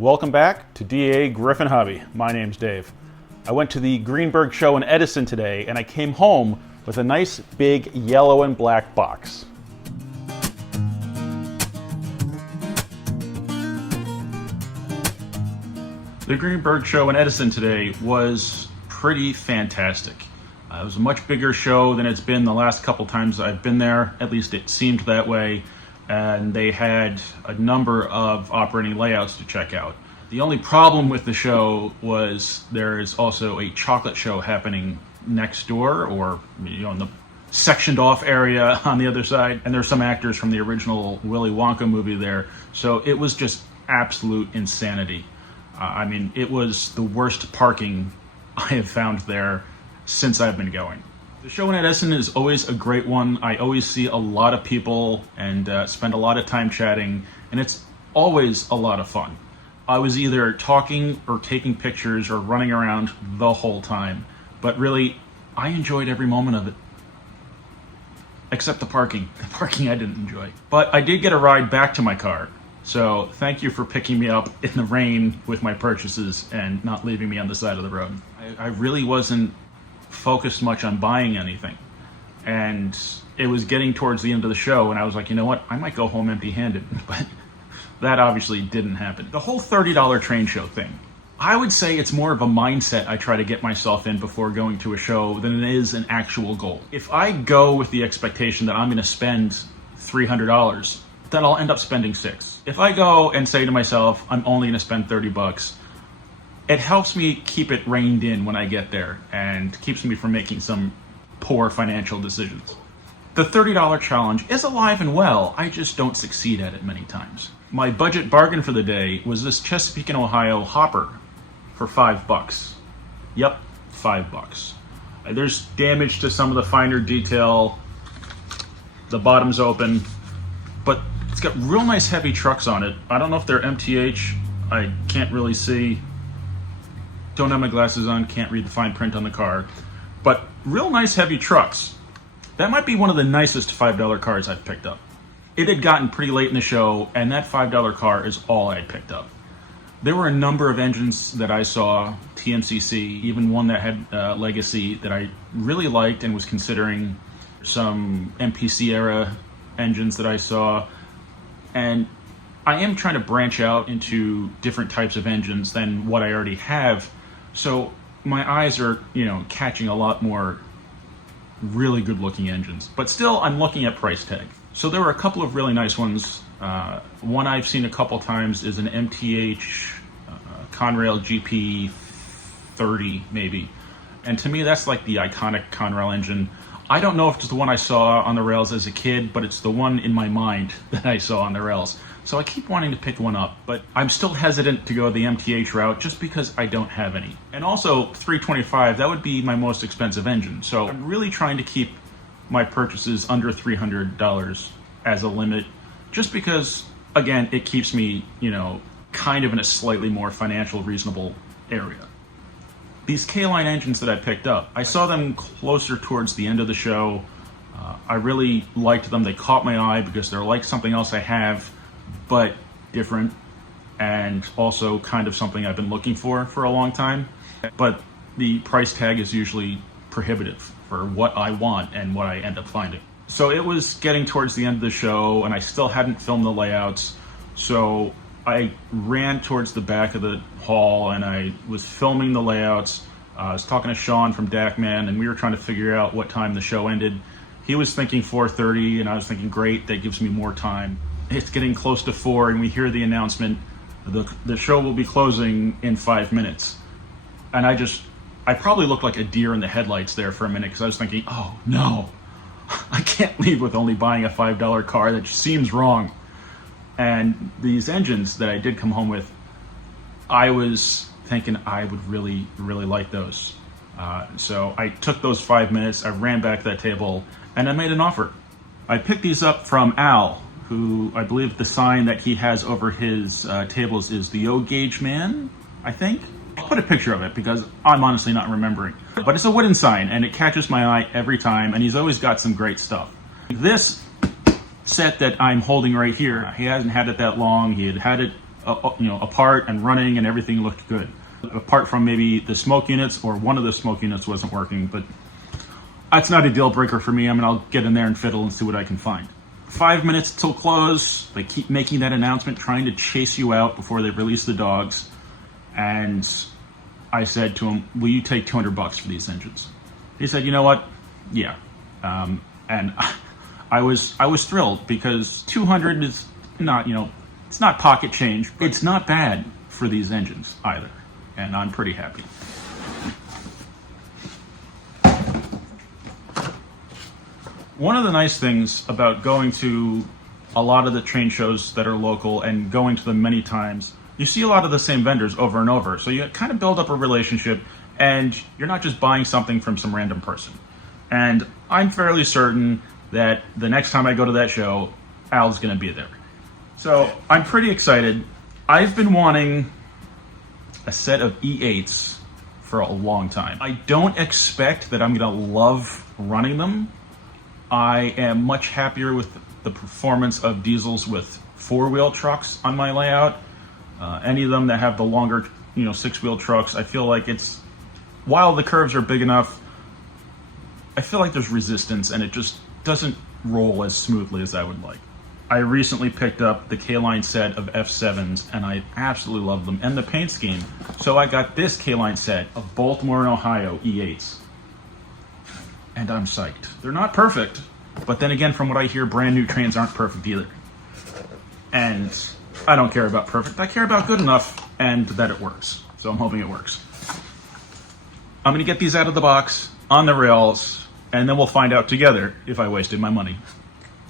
Welcome back to DAGryffyn Hobby. My name's Dave. I went to the Greenberg show in Edison today and I came home with a nice big yellow and black box. The Greenberg show in Edison today was pretty fantastic. It was a much bigger show than it's been the last couple times I've been there, at least it seemed that way, and they had a number of operating layouts to check out. The only problem with the show was there is also a chocolate show happening next door, or in the sectioned off area on the other side, and there's some actors from the original Willy Wonka movie there, so it was just absolute insanity. It was the worst parking I have found there since I've been going. The show in Edison is always a great one. I always see a lot of people and spend a lot of time chatting, and it's always a lot of fun. I was either talking or taking pictures or running around the whole time, but really, I enjoyed every moment of it. Except the parking. The parking I didn't enjoy. But I did get a ride back to my car, so thank you for picking me up in the rain with my purchases and not leaving me on the side of the road. I really wasn't focused much on buying anything, and it was getting towards the end of the show and I was like, you know what, I might go home empty-handed, but that obviously didn't happen. The whole $30 train show thing, I would say it's more of a mindset I try to get myself in before going to a show than it is an actual goal. If I go with the expectation that I'm going to spend $300, then I'll end up spending $6. If I go and say to myself, I'm only going to spend 30 bucks, it helps me keep it reined in when I get there and keeps me from making some poor financial decisions. The $30 challenge is alive and well, I just don't succeed at it many times. My budget bargain for the day was this Chesapeake and Ohio hopper for $5. Yep, $5. There's damage to some of the finer detail. The bottom's open, but it's got real nice heavy trucks on it. I don't know if they're MTH, I can't really see. Don't have my glasses on, can't read the fine print on the car, but real nice heavy trucks. That might be one of the nicest $5 cars I've picked up. It had gotten pretty late in the show, and that $5 car is all I had picked up. There were a number of engines that I saw, TMCC, even one that had Legacy that I really liked and was considering, some MPC era engines that I saw, and I am trying to branch out into different types of engines than what I already have. So my eyes are, catching a lot more really good looking engines, but still I'm looking at price tag. So there were a couple of really nice ones. One I've seen a couple times is an MTH Conrail GP 30 maybe. And to me, that's like the iconic Conrail engine. I don't know if it's the one I saw on the rails as a kid, but it's the one in my mind that I saw on the rails. So I keep wanting to pick one up, but I'm still hesitant to go the MTH route just because I don't have any. And also, 325, that would be my most expensive engine. So I'm really trying to keep my purchases under $300 as a limit, just because, again, it keeps me, kind of in a slightly more financial reasonable area. These K-Line engines that I picked up, I saw them closer towards the end of the show. I really liked them. They caught my eye because they're like something else I have, but different, and also kind of something I've been looking for a long time. But the price tag is usually prohibitive for what I want and what I end up finding. So it was getting towards the end of the show and I still hadn't filmed the layouts, so I ran towards the back of the hall and I was filming the layouts. I was talking to Sean from DACman and we were trying to figure out what time the show ended. He was thinking 4:30 and I was thinking, great, that gives me more time. It's getting close to 4 and we hear the announcement, the show will be closing in 5 minutes. And I probably looked like a deer in the headlights there for a minute because I was thinking, oh no, I can't leave with only buying a $5 car. That just seems wrong. And these engines that I did come home with, I was thinking I would really, really like those. So I took those 5 minutes, I ran back to that table, and I made an offer. I picked these up from Al, who I believe the sign that he has over his tables is the O-Gauge Man, I think. I'll put a picture of it because I'm honestly not remembering. But it's a wooden sign and it catches my eye every time, and he's always got some great stuff. This set that I'm holding right here, he hasn't had it that long. He had had it apart and running, and everything looked good. Apart from maybe the smoke units, or one of the smoke units wasn't working, but that's not a deal breaker for me. I mean, I'll get in there and fiddle and see what I can find. 5 minutes till close. They keep making that announcement, trying to chase you out before they release the dogs. And I said to him, "Will you take $200 for these engines?" He said, "You know what? Yeah." And I was thrilled, because 200 is not, it's not pocket change. It's not bad for these engines either, and I'm pretty happy. One of the nice things about going to a lot of the train shows that are local and going to them many times, you see a lot of the same vendors over and over. So you kind of build up a relationship, and you're not just buying something from some random person. And I'm fairly certain that the next time I go to that show, Al's going to be there. So I'm pretty excited. I've been wanting a set of E8s for a long time. I don't expect that I'm going to love running them. I am much happier with the performance of diesels with four-wheel trucks on my layout. Any of them that have the longer, six-wheel trucks, I feel like while the curves are big enough, I feel like there's resistance, and it just doesn't roll as smoothly as I would like. I recently picked up the K-Line set of F7s, and I absolutely love them, and the paint scheme. So I got this K-Line set of Baltimore and Ohio E8s. And I'm psyched. They're not perfect, but then again, from what I hear, brand new trains aren't perfect either. And I don't care about perfect. I care about good enough and that it works. So I'm hoping it works. I'm going to get these out of the box, on the rails, and then we'll find out together if I wasted my money.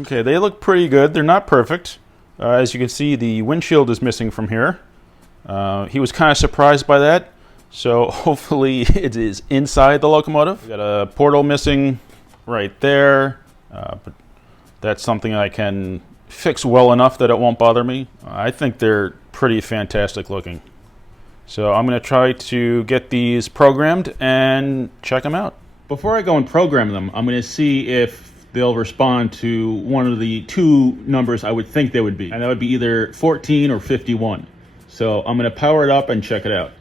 Okay, they look pretty good. They're not perfect. As you can see, the windshield is missing from here. He was kind of surprised by that. So hopefully it is inside the locomotive. We got a portal missing right there, but that's something I can fix well enough that it won't bother me. I think they're pretty fantastic looking. So I'm going to try to get these programmed and check them out. Before I go and program them, I'm going to see if they'll respond to one of the two numbers I would think they would be. And that would be either 14 or 51. So I'm going to power it up and check it out.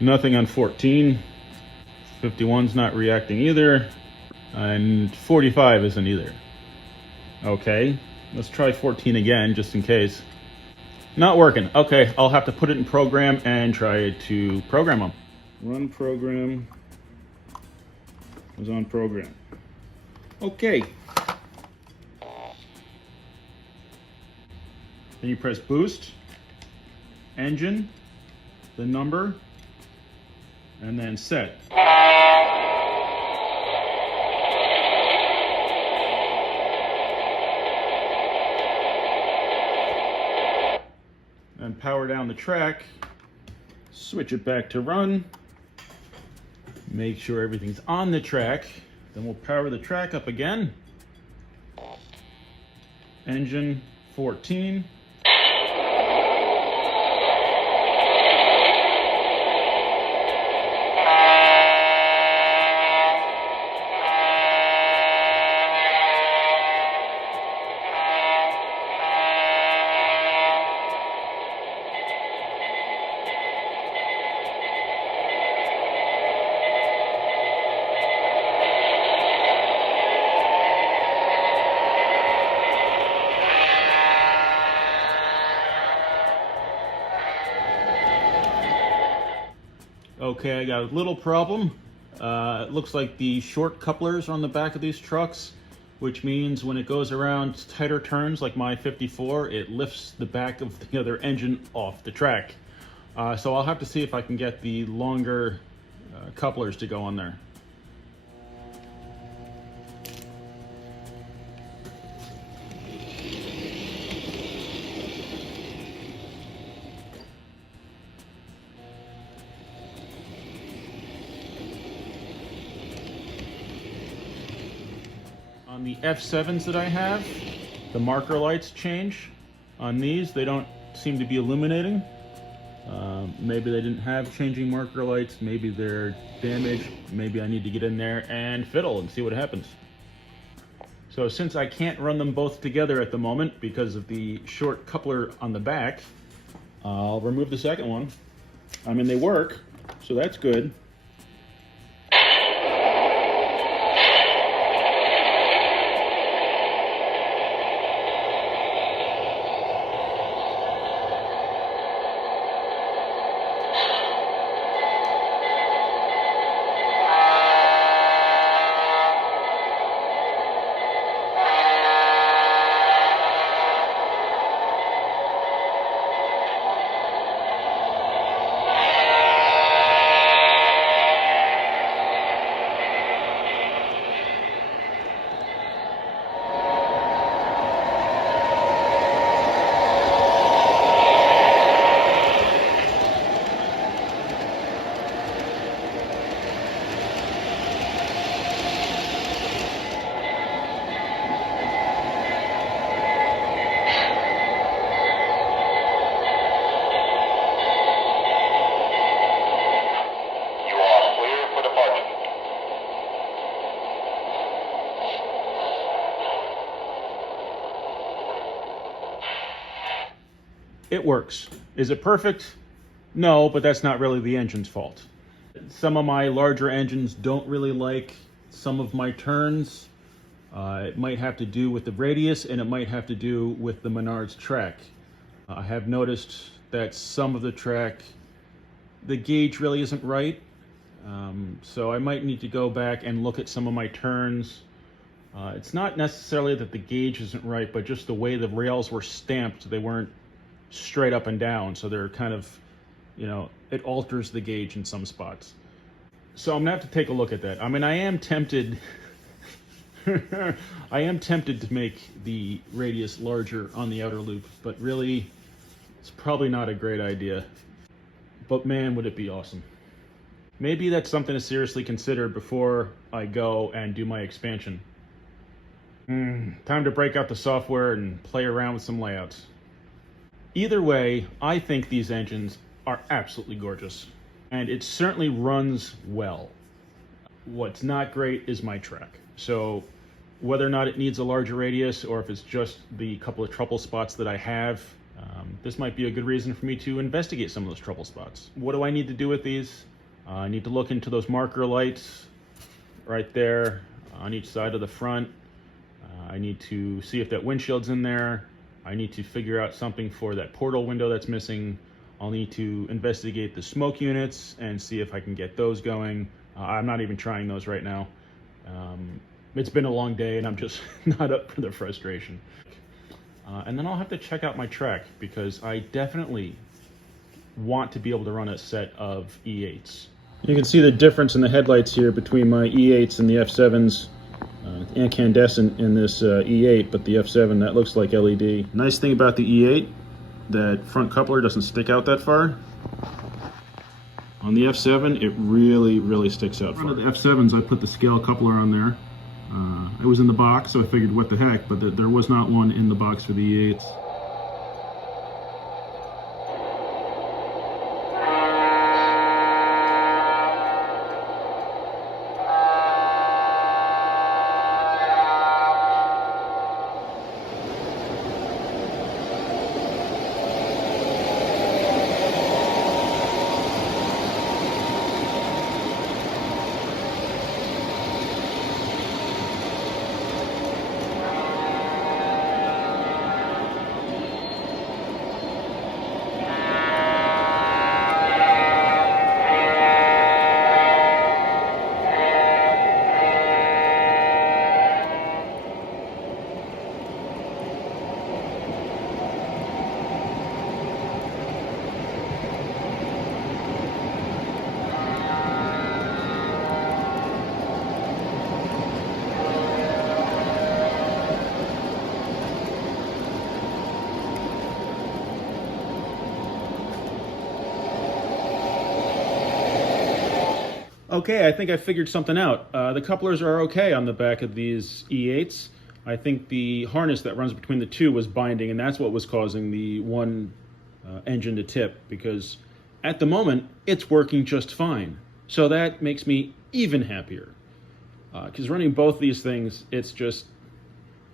Nothing on 14. 51's not reacting either. And 45 isn't either. Okay, let's try 14 again, just in case. Not working. Okay, I'll have to put it in program and try to program them. Run program. Was on program. Okay. Then you press boost, engine, the number, and then set. And power down the track, switch it back to run, make sure everything's on the track, then we'll power the track up again. Engine 14. Okay, I got a little problem. It looks like the short couplers are on the back of these trucks, which means when it goes around tighter turns like my 54, it lifts the back of the other engine off the track. So I'll have to see if I can get the longer couplers to go on there. On the F7s that I have, the marker lights change. On these, they don't seem to be illuminating. Maybe they didn't have changing marker lights, maybe they're damaged, maybe I need to get in there and fiddle and see what happens. So since I can't run them both together at the moment because of the short coupler on the back, I'll remove the second one. I mean, they work, so that's good. It works. Is it perfect? No, but that's not really the engine's fault. Some of my larger engines don't really like some of my turns. It might have to do with the radius, and it might have to do with the Menards track. I have noticed that some of the track, the gauge really isn't right. So I might need to go back and look at some of my turns. It's not necessarily that the gauge isn't right, but just the way the rails were stamped, they weren't straight up and down, so they're kind of, you know, it alters the gauge in some spots. So I'm gonna have to take a look at that. I mean, I am tempted I am tempted to make the radius larger on the outer loop, but really it's probably not a great idea. But man, would it be awesome. Maybe that's something to seriously consider before I go and do my expansion. Time to break out the software and play around with some layouts. Either way, I think these engines are absolutely gorgeous, and it certainly runs well. What's not great is my track. So whether or not it needs a larger radius, or if it's just the couple of trouble spots that I have, this might be a good reason for me to investigate some of those trouble spots. What do I need to do with these? I need to look into those marker lights right there on each side of the front. I need to see if that windshield's in there. I need to figure out something for that portal window that's missing. I'll need to investigate the smoke units and see if I can get those going. I'm not even trying those right now. It's been a long day and I'm just not up for the frustration. And then I'll have to check out my track because I definitely want to be able to run a set of E8s. You can see the difference in the headlights here between my E8s and the F7s. Incandescent in this E8, but the F7, that looks like LED. Nice thing about the E8, that front coupler doesn't stick out that far. On the F7, it really sticks out far. On the F7s, I put the scale coupler on there. It was in the box, so I figured what the heck, but there was not one in the box for the E8s. Okay, I think I figured something out. The couplers are okay on the back of these E8s. I think the harness that runs between the two was binding, and that's what was causing the one engine to tip, because at the moment, it's working just fine. So that makes me even happier. Because running both these things, it's just,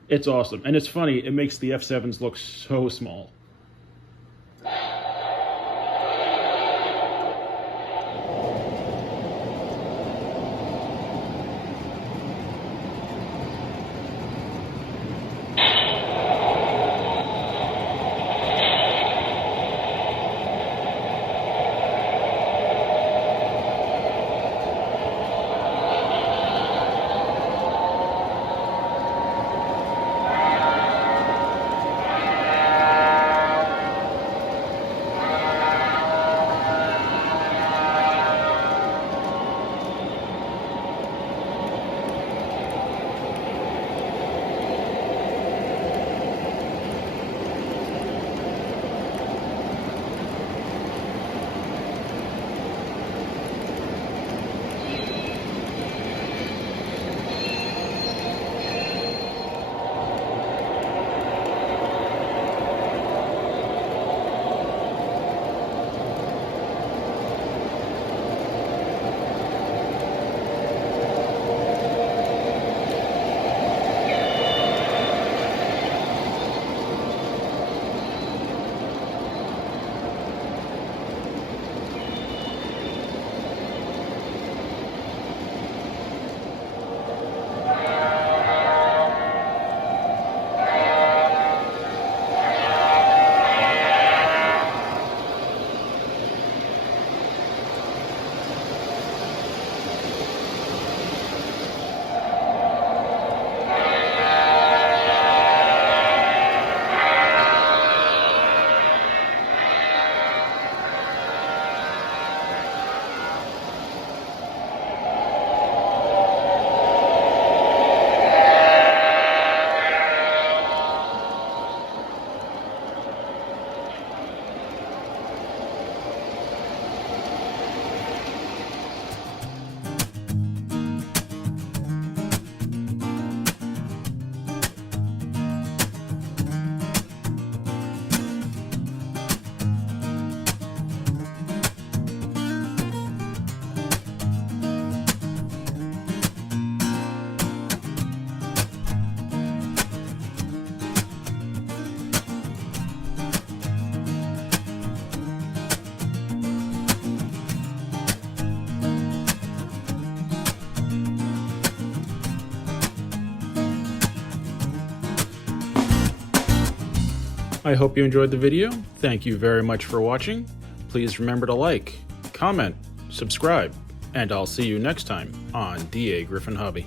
It's awesome. And it's funny, it makes the F7s look so small. I hope you enjoyed the video. Thank you very much for watching. Please remember to like, comment, subscribe, and I'll see you next time on DAGryffyn Hobby.